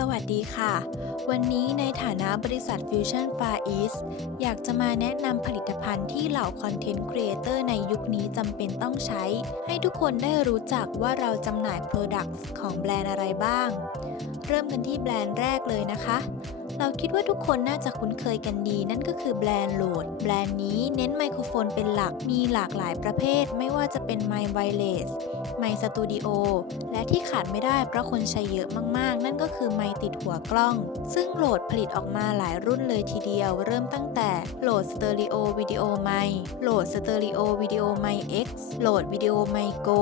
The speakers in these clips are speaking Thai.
สวัสดีค่ะ วันนี้ในฐานะบริษัท Fusion Far East อยากจะมาแนะนำผลิตภัณฑ์ที่เหล่าคอนเทนต์ครีเอเตอร์ในยุคนี้จำเป็นต้องใช้ ให้ทุกคนได้รู้จักว่าเราจำหน่าย Products ของแบรนด์อะไรบ้าง เริ่มกันที่แบรนด์แรกเลยนะคะ เราคิดว่าทุกคนน่าจะคุ้นเคยกันดี นั่นก็คือแบรนด์โหลด แบรนด์นี้เน้นไมโครโฟนเป็นหลัก มีหลากหลายประเภท ไม่ว่าจะเป็นไมค์ไวเลส ไมค์สตูดิโอ และที่ขาดไม่ได้เพราะคนใช้เยอะมากๆ นั่นก็คือไมค์ติดหัวกล้อง ซึ่งโหลดผลิตออกมาหลายรุ่นเลยทีเดียว เริ่มตั้งแต่โหลดสเตอริโอวิดีโอไมค์โหลดสเตอริโอวิดีโอไมค์ X โหลดวิดีโอไมค์ Go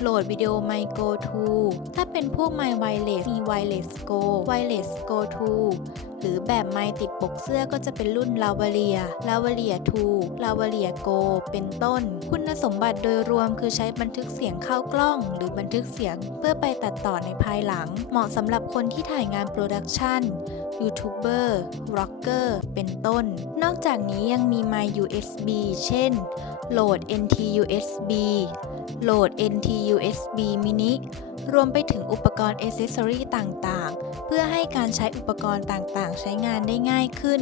โหลดวิดีโอไมค์ Go 2ถ้าเป็นพวกไมค์ไวเลสมี Wireless Go Wireless Go 2 หรือแบบไมค์ติดปกเสื้อก็จะเป็นรุ่น Lavalier Lavalier 2 Lavalier Go เป็นต้น คุณสมบัติโดยรวมคือใช้บันทึกเสียงเข้ากล้อง หรือบันทึกเสียงเพื่อไปตัดต่อในภายหลัง เหมาะสำหรับคนที่ถ่ายงานโปรดักชันยูทูบเบอร์ร็อกเกอร์ เป็นต้น นอกจากนี้ยังมีไม USB เช่น โหลด NT USB โหลด NT USB mini รวมไปถึงอุปกรณ์ a อ c e s s o r y ต่างๆ เพื่อให้การใช้อุปกรณ์ต่างๆ ใช้งานได้ง่ายขึ้น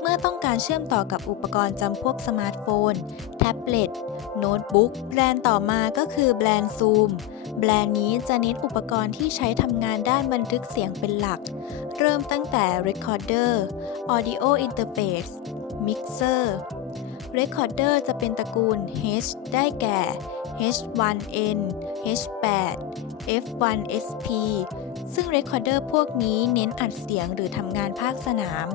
เมื่อต้องการเชื่อมต่อกับอุปกรณ์จำพวกสมาร์ทโฟน แท็บเล็ต โน้ตบุ๊ก แบรนด์ต่อมาก็คือแบรนด์ Zoom แบรนด์นี้จะเน้นอุปกรณ์ที่ใช้ทำงานด้านบันทึกเสียงเป็นหลัก เริ่มตั้งแต่ Recorder Audio Interface Mixer Recorder จะเป็นตระกูล H ได้แก่ H1N H8 F1SP ซึ่ง Recorder พวกนี้เน้นอัดเสียงหรือทำงานภาคสนาม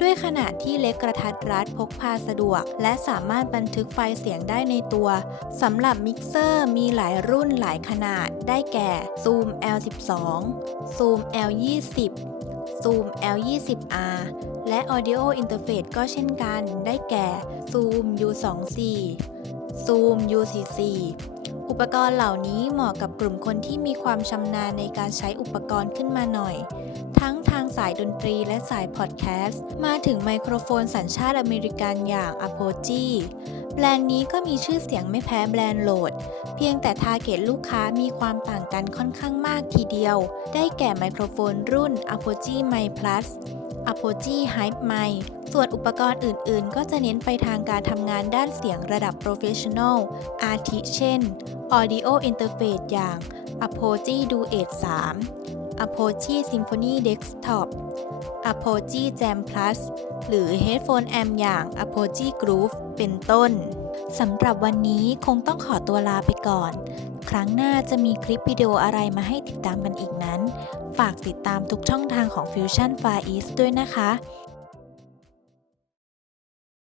ด้วยขนาดที่เล็กกระทัดรัดพกพาสะดวก และสามารถบันทึกไฟล์เสียงได้ในตัวสำหรับมิกเซอร์มีหลายรุ่นหลายขนาดได้แก่ Zoom L12 Zoom L20 Zoom L20R และ Audio Interface ก็เช่นกัน ได้แก่ Zoom U24 Zoom U44 อุปกรณ์เหล่านี้เหมาะกับกลุ่มคนที่มีความชำนาญในการใช้อุปกรณ์ขึ้นมาหน่อย ทั้งทางสายดนตรีและสายพอดแคสต์ มาถึงไมโครโฟนสัญชาติอเมริกันอย่าง Apogee แบรนด์นี้ก็มีชื่อเสียงไม่แพ้แบรนด์โหลด เพียงแต่ทาร์เก็ตลูกค้ามีความต่างกันค่อนข้างมากทีเดียว ได้แก่ไมโครโฟนรุ่น Apogee Mic Plus Apogee Hype Mic ส่วนอุปกรณ์อื่น ๆ ก็จะเน้นไปทางการทำงานด้านเสียงระดับ Professional อาทิเช่น Audio Interface อย่าง Apogee Duet 3 Apogee Symphony Desktop Apogee Jam Plus หรือ Headphone Amp อย่าง Apogee Groove เป็นต้น สำหรับวันนี้คงต้องขอตัวลาไปก่อน ครั้งหน้าจะมีคลิปวิดีโออะไรมาให้ติดตามกันอีกนั้น ฝากติดตามทุกช่องทางของ Fusion Far East ด้วยนะคะ